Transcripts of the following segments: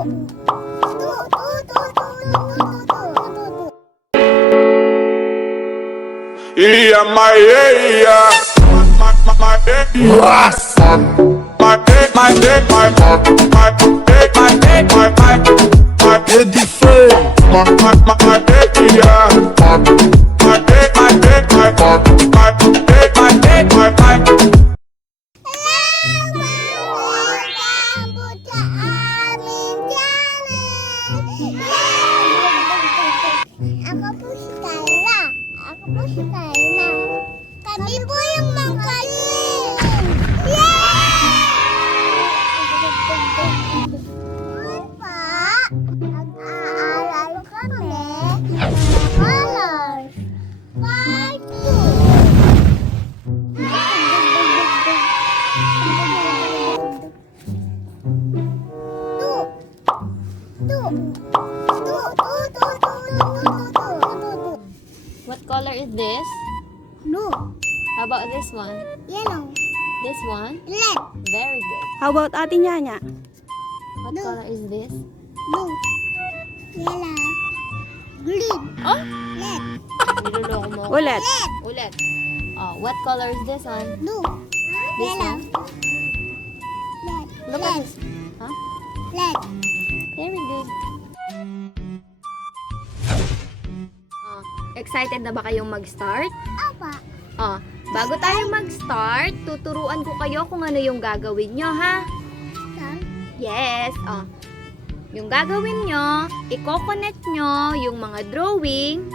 Yeah, my yeah. Ako po si Kaira. Ako po si Kaina. Kami po yung mangkaling. Yay! Pa, nag-aaral kami ng colors. Part 2. What color is this? Blue. How about this one? Yellow. This one? Red. Very good. How about Ate Nyanya? What Blue. color is this? Blue. Yellow. Green. Oh? Red. Niloloko mo. Ulit. Red. Ulit. Oh, what color is this one? Blue. This Yellow. one? Red. Look at this. Huh? Red. Very good. Oh, excited na ba kayong mag-start? Apa. Oh, bago tayo mag-start, tuturuan ko kayo kung ano yung gagawin nyo, ha? Saan? Yes. Oh. Yung gagawin nyo, i-connect nyo yung mga drawing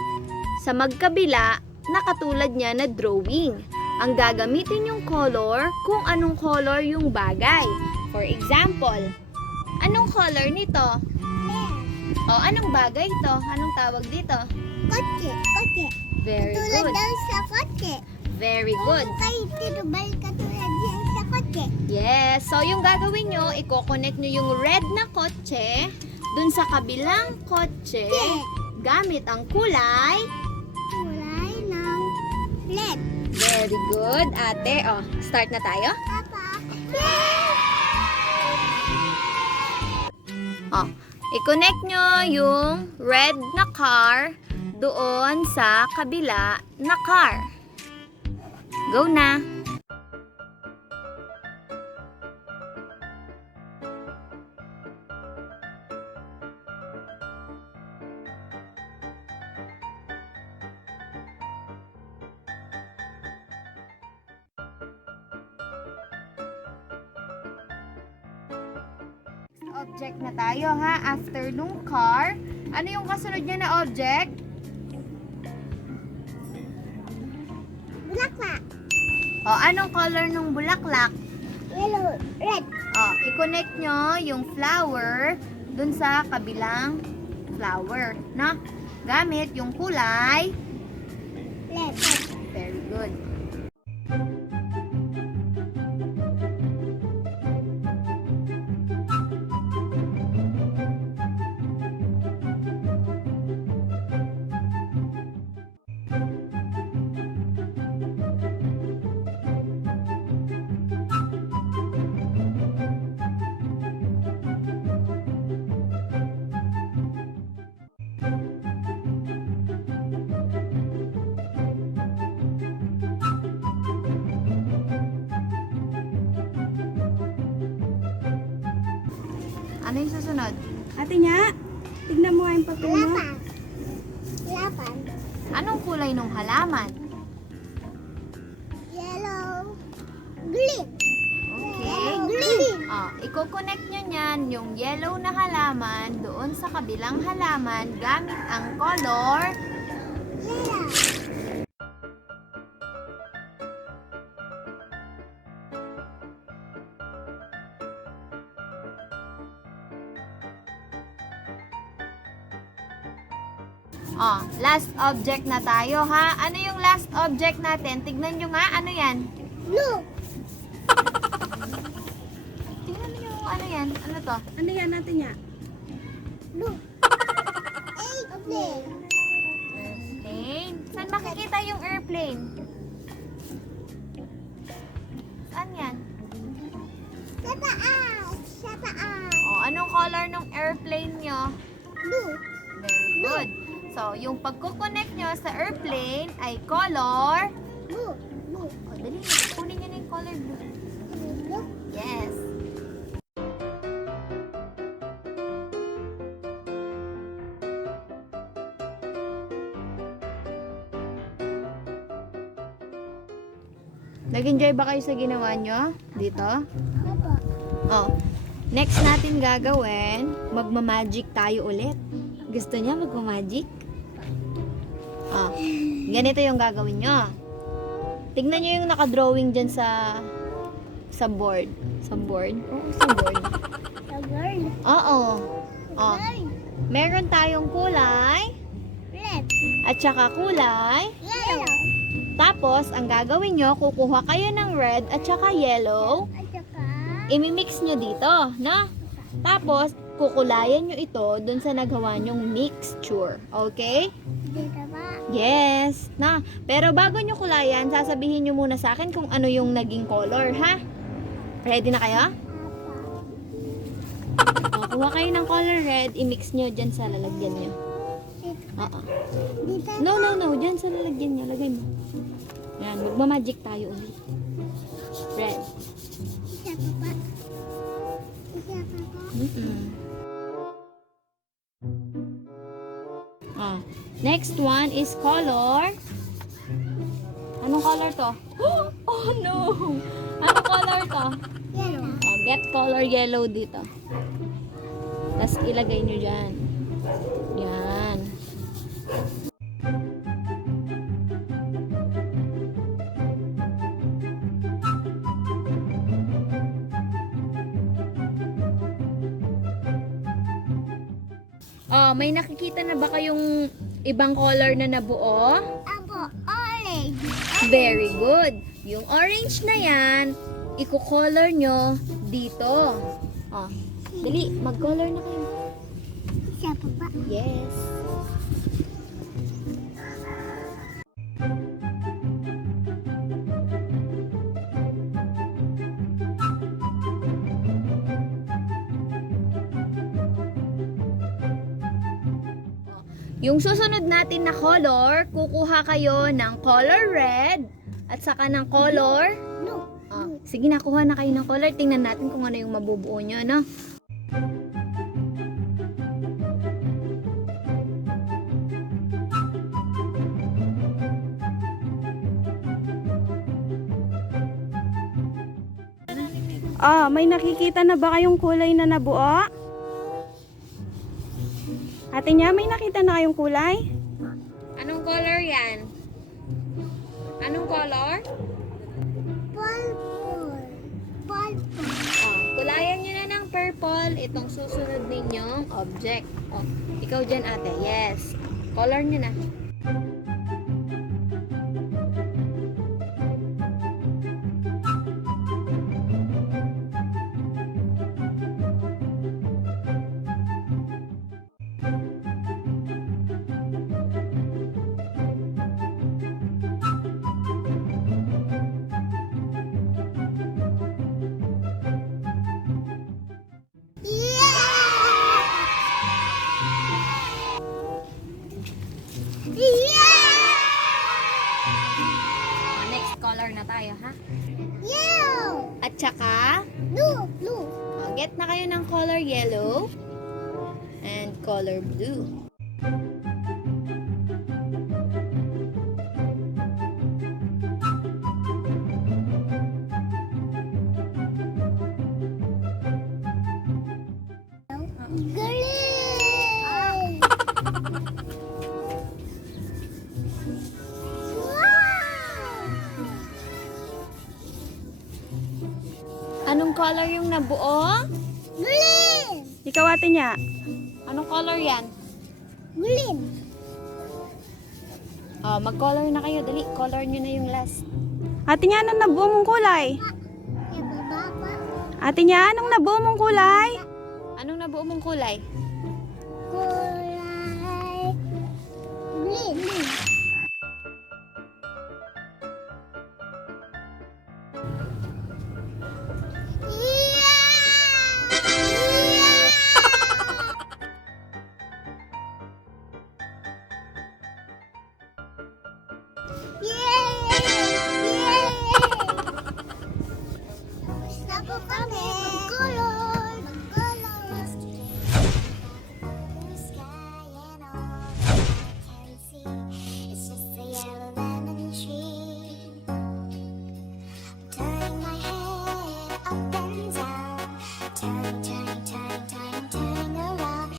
sa magkabila na katulad niya na drawing. Ang gagamitin yung color kung anong color yung bagay. For example, anong color nito? Red. O, anong bagay ito? Anong tawag dito? Kotse. Kotse. Very Katulad good. daw sa kotse. Very good. Kung kayo tinubal katulad yan sa kotse. Yes. So, yung gagawin nyo, i-connect nyo yung red na kotse dun sa kabilang kotse gamit ang kulay. Kulay ng red. Very good, ate. O, start na tayo. Papa. O, i-connect nyo yung red na car doon sa kabila na car. Go na. Object na tayo, ha? After nung car, ano yung kasunod niya na object? Bulaklak. O, anong color nung bulaklak? Yellow. Red. O, i-connect nyo yung flower dun sa kabilang flower, no? Gamit yung kulay. Red. Very good. Ano yung susunod? Ate Nya, tignan mo nga yung papel mo. Lapan. Lapan. Anong kulay nung halaman? Yellow. Green. Okay. Green. I-connect nyo nyan yung yellow na halaman doon sa kabilang halaman gamit ang color. Yellow. Last object na tayo, ha? Ano yung last object natin? Tignan nyo nga, ano yan? Blue. Tignan nyo ano yan? Ano to? Ano yan, Ate Nya? Blue. Airplane. Airplane. Saan makikita yung airplane? Saan yan? Sa taas. Sa taas. Anong color ng airplane nyo? Blue. Very good. So, yung pagkukonect nyo sa airplane ay color. Blue. Blue. O, dali. Kunin nyo na yung color blue. Blue. Yes. Nag-enjoy ba kayo sa ginawa nyo dito? Opo. Oh, next natin gagawin, magmamagic tayo ulit. Gusto niya magmamagic? Oh, ganito yung gagawin nyo. Tignan nyo yung nakadrawing dyan sa board. Sa board? Oo, sa board. The girl. Oo. The Oh, girl. meron tayong kulay Red. at saka kulay. Yellow. Tapos, ang gagawin nyo, kukuha kayo ng red at saka yellow. At saka, Imimix nyo dito, no? Tapos, kukulayan nyo ito dun sa nagawa nyong mixture. Okay? dito ba? Yes. Na, pero bago nyo kulayan, sasabihin nyo muna sa akin kung ano yung naging color, ha? Ready na kayo? Apa. O, kuha kayo ng color red, i-mix nyo dyan sa lalagyan nyo. Dito. Oo. Dito. No, no, no. Dyan sa lalagyan nyo. Lagay mo. Yan, magmamagic tayo ulit. Red. Isa pa pa. Isa pa pa. Ah, next one is color. Anong color to? Oh no! Anong color to? Yellow. Oh, get color yellow dito. Tapos ilagay nyo dyan. Yan. Oh, may nakikita na ba kayong ibang color na nabuo? Apo. Orange. Very good. Yung orange na yan, i-color nyo dito. Oh, dali, mag-color na kayo. Isa pa pa. Yes. Yung susunod natin na color, kukuha kayo ng color red at saka ng color. Blue. Sige, nakuha na kayo ng color. Tingnan natin kung ano yung mabubuo nyo, no? Ah, may nakikita na ba kayong kulay na nabuo? Ate niya, may nakita na kayong kulay? Anong color yan? Anong color? Purple. Purple. Kulayan nyo na ng purple itong susunod ninyong object. Oh, ikaw dyan ate. Yes. Color nyo na. Next color na tayo, ha? Yellow. At saka, Blue. Blue. get na kayo ng color yellow and color blue. Green. Wow. Anong color yung nabuo? Green. Ikaw ate niya. Anong color yan? Green. Oh, mag-color na kayo. Dali, color nyo na yung last. Ate niya, anong nabuo mong kulay? Ya baba pa. Ate niya, anong nabuo mong kulay? Anong nabuo mong kulay? Kulay green. Yeah! Yes!